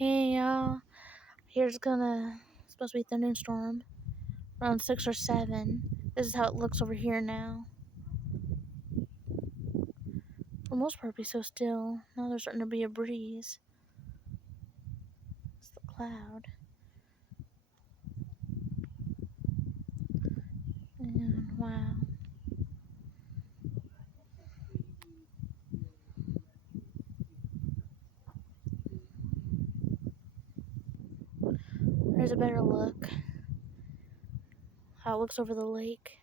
Hey y'all, here's gonna supposed to be thunderstorm around 6 or 7. This is how it looks over here now. For the most part, it'd be so still. Now there's starting to be a breeze. It's the cloud. And wow. There's a better look. How it looks over the lake.